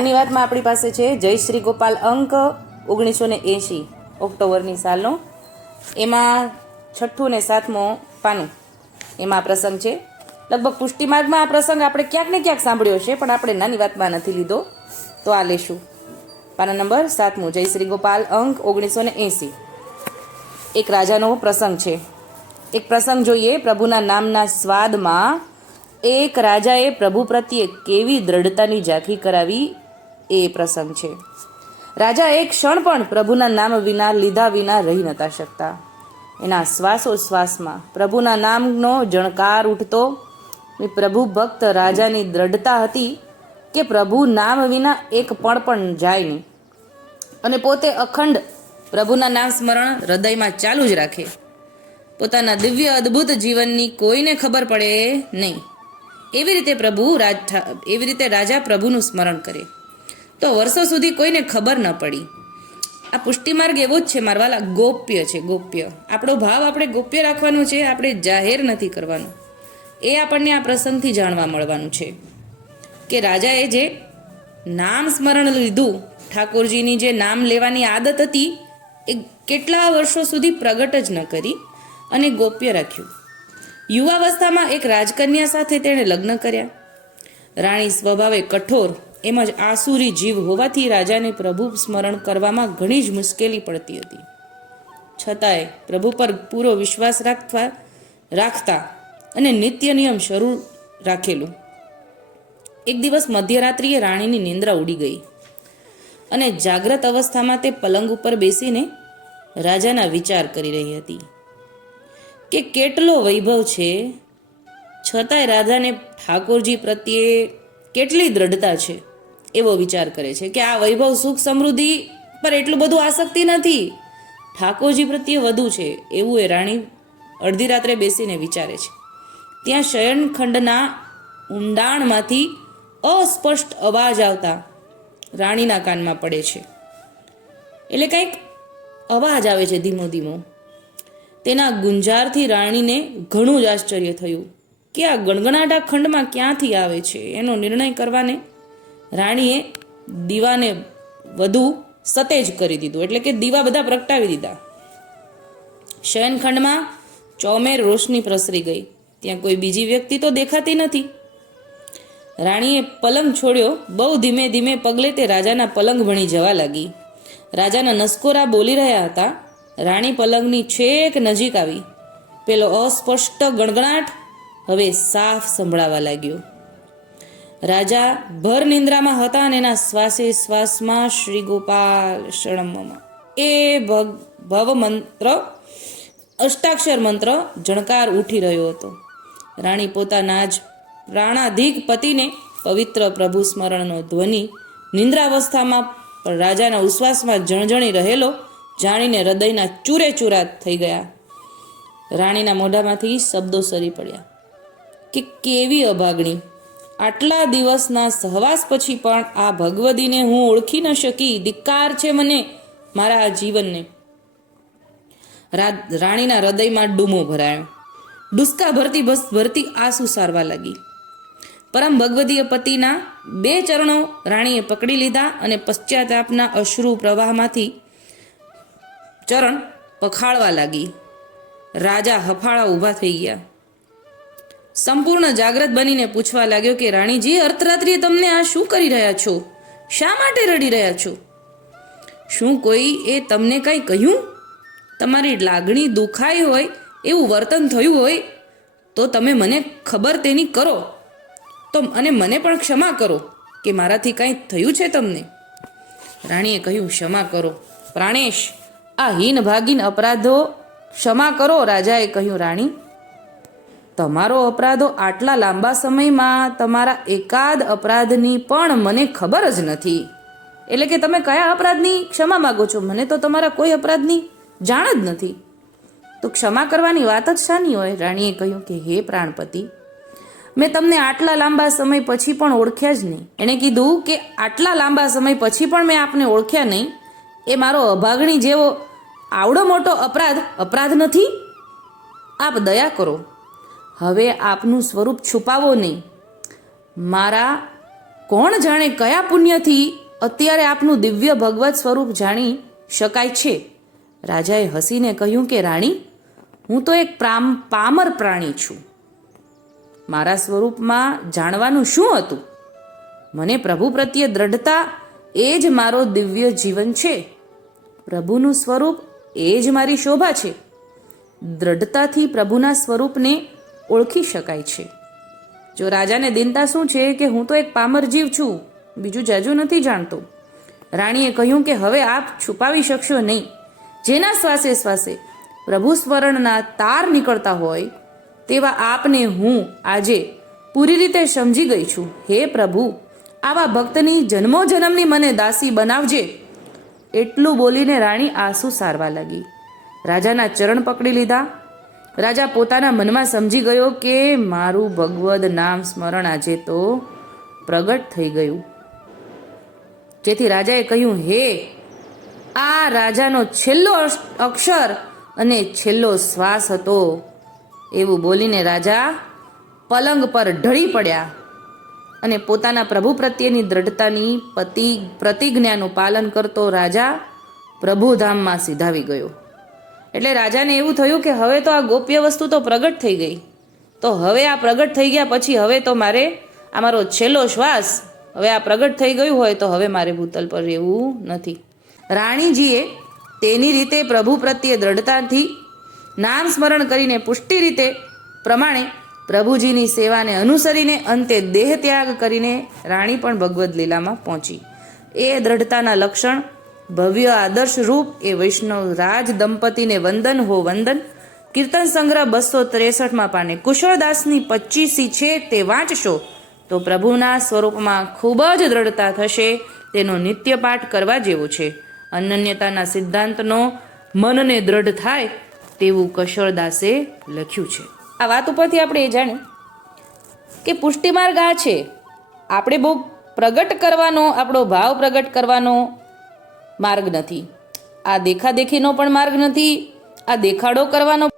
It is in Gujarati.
આની વાતમાં આપણી પાસે છે જય શ્રી ગોપાલ અંક, ઓગણીસો ને એંશી ઓક્ટોબરની સાલનો. એમાં છઠ્ઠું ને સાતમો પાનું. એમાં આ પ્રસંગ છે. લગભગ પુષ્ટિમાર્ગમાં આ પ્રસંગ આપણે ક્યાંક ને ક્યાંક સાંભળ્યો છે પણ આપણે નાની વાતમાં નથી લીધો. તો આ લેશું. પાના નંબર સાતમું, જય શ્રી ગોપાલ અંક, ઓગણીસો ને એંસી એક રાજાનો પ્રસંગ છે. એક પ્રસંગ જોઈએ, પ્રભુના નામના સ્વાદમાં એક રાજાએ પ્રભુ પ્રત્યે કેવી દ્રઢતાની ઝાંખી કરાવી એ પ્રસંગ છે. રાજા એક ક્ષણ પણ પ્રભુના નામ વિના લીધા વિના રહી નતા શકતા. એના શ્વાસોશ્વાસમાં પ્રભુના નામનો જણકાર ઉઠતો. એ પ્રભુ ભક્ત રાજાની દ્રઢતા હતી કે પ્રભુ નામ વિના એક પણ પણ જાય નહીં. અને પોતે અખંડ પ્રભુના નામ સ્મરણ હૃદયમાં ચાલુ જ રાખે. પોતાના દિવ્ય અદ્ભુત જીવનની કોઈને ખબર પડે નહીં. એવી રીતે પ્રભુ રાજ એવી રીતે રાજા પ્રભુનું સ્મરણ કરે. તો વર્ષો સુધી કોઈને ખબર ન પડી. આ પુષ્ટિમાર્ગ એવો જ છે, મારવાલા ગોપ્ય છે, ગોપ્ય. આપણો ભાવ આપણે ગોપ્ય રાખવાનો છે, આપણે જાહેર નથી કરવાનો. એ આપણને આ પ્રસંગથી જાણવા મળવાનું છે કે રાજાએ જે નામ સ્મરણ લીધું, ઠાકોરજીની જે નામ લેવાની આદત હતી, એ કેટલા વર્ષો સુધી પ્રગટ જ ન કરી અને ગોપ્ય રાખ્યું. યુવાવસ્થામાં એક રાજકન્યા સાથે તેણે લગ્ન કર્યા. રાણી સ્વભાવે કઠોર એમ જ આસુરી જીવ હોવાથી રાજાને પ્રભુ સ્મરણ કરવામાં ઘણી જ મુશ્કેલી પડતી હતી. છતાંય પ્રભુ પર પૂરો વિશ્વાસ રાખવા, રાખતા અને નિત્ય નિયમ શરૂ રાખેલું. એક દિવસ મધ્યરાત્રિએ રાણીની નિંદ્રા ઉડી ગઈ અને જાગ્રત અવસ્થામાં તે પલંગ ઉપર બેસીને રાજાના વિચાર કરી રહી હતી કે કેટલો વૈભવ છે. છતાંય રાજાને ઠાકોરજી પ્રત્યે કેટલી દ્રઢતા છે. એવો વિચાર કરે છે કે આ વૈભવ, સુખ, સમૃદ્ધિ પર એટલું બધું આસક્તિ નથી. ઠાકોરજી પ્રત્યે વધુ છે એવું એ રાણી અડધી રાત્રે બેસીને વિચારે છે. ત્યાં શયનખંડના ઊંડાણમાંથી અસ્પષ્ટ અવાજ આવતા રાણીના કાનમાં પડે છે. એટલે કંઈક અવાજ આવે છે ધીમો ધીમો. તેના ગુંજારથી રાણીને ઘણું જ આશ્ચર્ય થયું કે આ ગણગણાટા ખંડમાં ક્યાંથી આવે છે? એનો નિર્ણય કરવાને રાણીએ દીવાને વધુ સતેજ કરી દીધું, એટલે કે દીવા બધા પ્રગટાવી દીધા. શયનખંડમાં ચોમેર રોશની પ્રસરી ગઈ. ત્યાં કોઈ બીજી વ્યક્તિ તો દેખાતી નથી. રાણીએ પલંગ છોડ્યો, બહુ ધીમે ધીમે પગલે તે રાજાના પલંગ ભણી જવા લાગી. રાજાના નસકોરા બોલી રહ્યા હતા, રાણી પલંગની છેક નજીક આવી. પેલો અસ્પષ્ટ ગણગણાટ હવે સાફ સંભળાવા લાગ્યો. રાજા ભર નિંદ્રામાં હતા અને એના શ્વાસે શ્વાસમાં શ્રી ગોપાલ શરણમમાં એ ભવ મંત્ર, અષ્ટાક્ષર મંત્ર જણકાર ઉઠી રહ્યો હતો. રાણી પોતાના જ પ્રાણાધિક પતિને પવિત્ર પ્રભુ સ્મરણનો ધ્વનિ નિંદ્રાવસ્થામાં પણ રાજાના ઉશ્વાસમાં જણજણી રહેલો જાણીને હૃદયના ચૂરે ચૂરા થઈ ગયા. રાણીના મોઢામાંથી શબ્દો સરી પડ્યા. કે કેવી અભાગણી આટલા દિવસના સહવાસ પછી પણ આ ભગવદીને હું ઓળખી ન શકી. ધિક્કાર છે મને મારા આ જીવનને. રાણીના હૃદયમાં ડૂમો ભરાયો. ડુસકા ભરતી બસ ભરતી આંસુ સારવા લાગી. પરમ ભગવદીય પતિના બે ચરણો રાણીએ પકડી લીધા અને પશ્ચાતાપના અશ્રુ પ્રવાહમાંથી ચરણ પખાળવા લાગી. રાજા હફાળા ઊભા થઈ ગયા. સંપૂર્ણ જાગ્રત બનીને પૂછવા લાગ્યો કે, રાણીજી અર્ધરાત્રિએ તમને આ શું કરી રહ્યા છો? શા માટે રડી રહ્યા છો? શું કોઈ એ તમને કંઈ કહ્યું? તમારી લાગણી દુખાઈ હોય, એવું વર્તન થયું હોય, તો તમે મને ખબર તેની કરો. તો અને મને પણ ક્ષમા કરો કે મારાથી કાંઈ થયું છે તમને. રાણીએ કહ્યું, ક્ષમા કરો. પ્રાણેશ, આ હીન ભાગીન અપરાધો ક્ષમા કરો. રાજાએ કહ્યું, રાણી તમારો અપરાધો આટલા લાંબા સમયમાં તમારા એકાદ અપરાધની પણ મને ખબર જ નથી. એટલે કે તમે કયા અપરાધની ક્ષમા માગો છો? મને તો તમારા કોઈ અપરાધની જાણ જ નથી. તો ક્ષમા કરવાની વાત જ શાની હોય? રાણીએ કહ્યું કે, હે પ્રાણપતિ, મેં તમને આટલા લાંબા સમય પછી પણ ઓળખ્યા જ નહીં. એણે કીધું કે, આટલા લાંબા સમય પછી પણ મેં આપને ઓળખ્યા નહીં. એ મારો અભાગણી જેવો આવડો મોટો અપરાધ અપરાધ નથી. આપ દયા કરો. હવે આપનું સ્વરૂપ છુપાવો નહીં. મારા કોણ જાણે કયા પુણ્યથી અત્યારે આપનું દિવ્ય ભગવત સ્વરૂપ જાણી શકાય છે? રાજાએ હસીને કહ્યું કે, રાણી, હું તો એક પ્રામ, પામર પ્રાણી છું. મારા સ્વરૂપમાં જાણવાનું શું હતું? મને પ્રભુ પ્રત્યે દ્રઢતા એ જ મારો દિવ્ય જીવન છે. પ્રભુનું સ્વરૂપ એ જ મારી શોભા છે. દ્રઢતાથી પ્રભુના સ્વરૂપને ઓળખી શકાય છે. જો રાજાને દિનતા શું છે કે હું તો એક પામર જીવ છું, બીજું જાજુ નથી જાણતો. રાણીએ કહ્યું કે હવે આપ છુપાવી શકશો નહીં. જેના શ્વાસે શ્વાસે પ્રભુ સ્મરણના તાર નીકળતા હોય, તેવા આપને હું આજે પૂરી રીતે સમજી ગઈ છું. હે પ્રભુ, આવા ભક્તની જન્મો જન્મની મને દાસી બનાવજે. એટલું બોલીને રાણી આંસુ સારવા લાગી. રાજાના ચરણ પકડી લીધા. રાજા પોતાના મનમાં સમજી ગયો કે મારું ભગવદ નામ સ્મરણ આજે તો પ્રગટ થઈ ગયું. જેથી રાજાએ કહ્યું, હે, આ રાજાનો છેલ્લો અક્ષર અને છેલ્લો શ્વાસ હતો. એવું બોલીને રાજા પલંગ પર ઢળી પડ્યા અને પોતાના પ્રભુ પ્રત્યેની દ્રઢતાની પતિ પ્રતિજ્ઞાનું પાલન કરતો રાજા પ્રભુધામમાં સીધાવી ગયો. એટલે રાજાને એવું થયું કે હવે તો આ ગોપ્ય વસ્તુ તો પ્રગટ થઈ ગઈ. તો હવે આ પ્રગટ થઈ ગયા પછી હવે તો મારે આ મારો છેલ્લો શ્વાસ હવે આ પ્રગટ થઈ ગયું હોય તો હવે મારે ભૂતલ પર રહેવું નથી. રાણીજીએ તેની રીતે પ્રભુ પ્રત્યે દ્રઢતાથી નામ સ્મરણ કરીને પુષ્ટિ રીતે પ્રમાણે પ્રભુજીની સેવાને અનુસરીને અંતે દેહ ત્યાગ કરીને રાણી પણ ભગવદ્ લીલામાં પહોંચી. એ દ્રઢતાના લક્ષણ ભવ્ય આદર્શ રૂપ એ વૈષ્ણવ રાજ દંપતીને વંદન હો વંદન. કીર્તન સંગ્રહ બસો ત્રેસઠમાં પાને. કુશળદાસની પચીસી છે તે વાંચશો તો પ્રભુના સ્વરૂપમાં ખૂબ જ દ્રઢતા થશે. તેનો નિત્ય પાઠ કરવા જેવો છે. અનન્યતાના સિદ્ધાંતનો મનને દ્રઢ થાય તેવું કશળદાસે લખ્યું છે. આ વાત ઉપરથી આપણે એ જાણ્યું કે પુષ્ટિમાર્ગ આ છે. આપણે બહુ પ્રગટ કરવાનો, આપણો ભાવ પ્રગટ કરવાનો માર્ગ નથી. આ દેખાદેખીનો પણ માર્ગ નથી. આ દેખાડો કરવાનો